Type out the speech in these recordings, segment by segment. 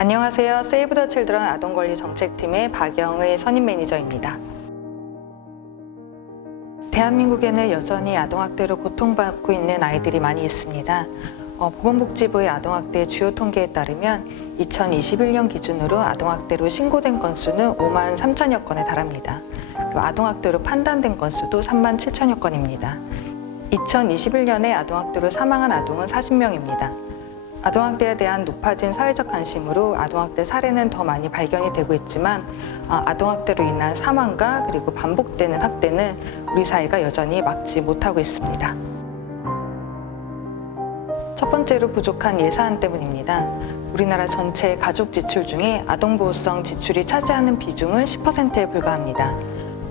안녕하세요. 세이브 더 칠드런 아동권리 정책팀의 박영의 선임 매니저입니다. 대한민국에는 여전히 아동학대로 고통받고 있는 아이들이 많이 있습니다. 보건복지부의 아동학대 주요 통계에 따르면 2021년 기준으로 아동학대로 신고된 건수는 5만 3천여 건에 달합니다. 그리고 아동학대로 판단된 건수도 3만 7천여 건입니다. 2021년에 아동학대로 사망한 아동은 40명입니다. 아동학대에 대한 높아진 사회적 관심으로 아동학대 사례는 더 많이 발견이 되고 있지만 아동학대로 인한 사망과 그리고 반복되는 학대는 우리 사회가 여전히 막지 못하고 있습니다. 첫 번째로 부족한 예산 때문입니다. 우리나라 전체 가족 지출 중에 아동보호성 지출이 차지하는 비중은 10%에 불과합니다.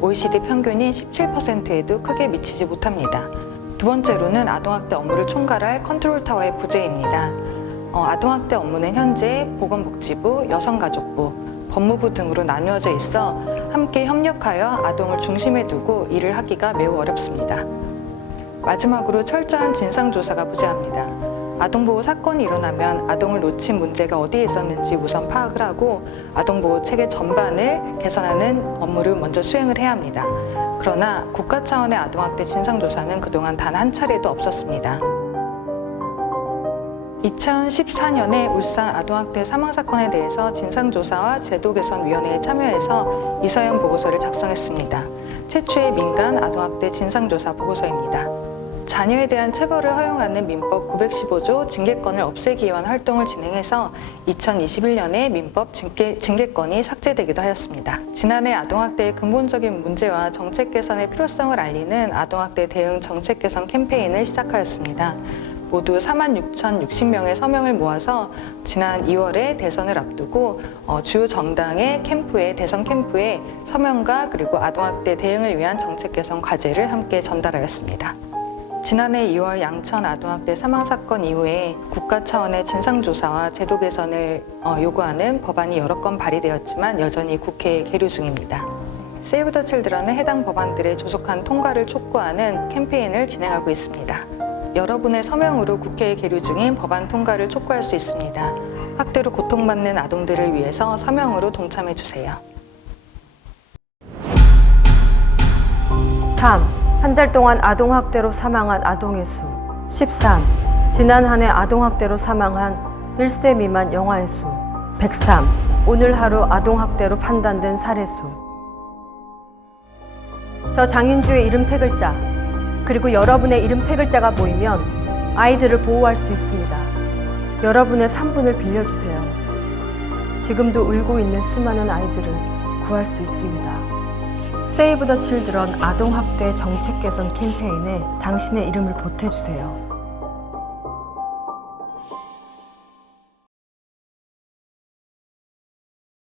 OECD 평균인 17%에도 크게 미치지 못합니다. 두 번째로는 아동학대 업무를 총괄할 컨트롤타워의 부재입니다. 아동학대 업무는 현재 보건복지부, 여성가족부, 법무부 등으로 나누어져 있어 함께 협력하여 아동을 중심에 두고 일을 하기가 매우 어렵습니다. 마지막으로 철저한 진상조사가 부재합니다. 아동보호 사건이 일어나면 아동을 놓친 문제가 어디에 있었는지 우선 파악을 하고 아동보호 체계 전반을 개선하는 업무를 먼저 수행을 해야 합니다. 그러나 국가 차원의 아동학대 진상조사는 그동안 단 한 차례도 없었습니다. 2014년에 울산 아동학대 사망사건에 대해서 진상조사와 제도개선위원회에 참여해서 이서연 보고서를 작성했습니다. 최초의 민간 아동학대 진상조사 보고서입니다. 자녀에 대한 체벌을 허용하는 민법 915조 징계권을 없애기 위한 활동을 진행해서 2021년에 민법 징계권이 삭제되기도 하였습니다. 지난해 아동학대의 근본적인 문제와 정책 개선의 필요성을 알리는 아동학대 대응 정책 개선 캠페인을 시작하였습니다. 모두 46,060명의 서명을 모아서 지난 2월에 대선을 앞두고 주요 정당의 대선 캠프에 서명과 그리고 아동학대 대응을 위한 정책 개선 과제를 함께 전달하였습니다. 지난해 2월 양천 아동학대 사망사건 이후에 국가 차원의 진상조사와 제도 개선을 요구하는 법안이 여러 건 발의되었지만 여전히 국회에 계류 중입니다. 세이브 더 칠드런은 해당 법안들의 조속한 통과를 촉구하는 캠페인을 진행하고 있습니다. 여러분의 서명으로 국회에 계류 중인 법안 통과를 촉구할 수 있습니다. 학대로 고통받는 아동들을 위해서 서명으로 동참해주세요. 3. 한 달 동안 아동학대로 사망한 아동의 수. 13. 지난 한 해 아동학대로 사망한 1세 미만 영아의 수. 103. 오늘 하루 아동학대로 판단된 사례 수. 저 장윤주의 이름 3글자, 그리고 여러분의 이름 3글자가 보이면 아이들을 보호할 수 있습니다. 여러분의 3분을 빌려주세요. 지금도 울고 있는 수많은 아이들을 구할 수 있습니다. 세이브 더 칠드런 아동학대 정책 개선 캠페인에 당신의 이름을 보태주세요.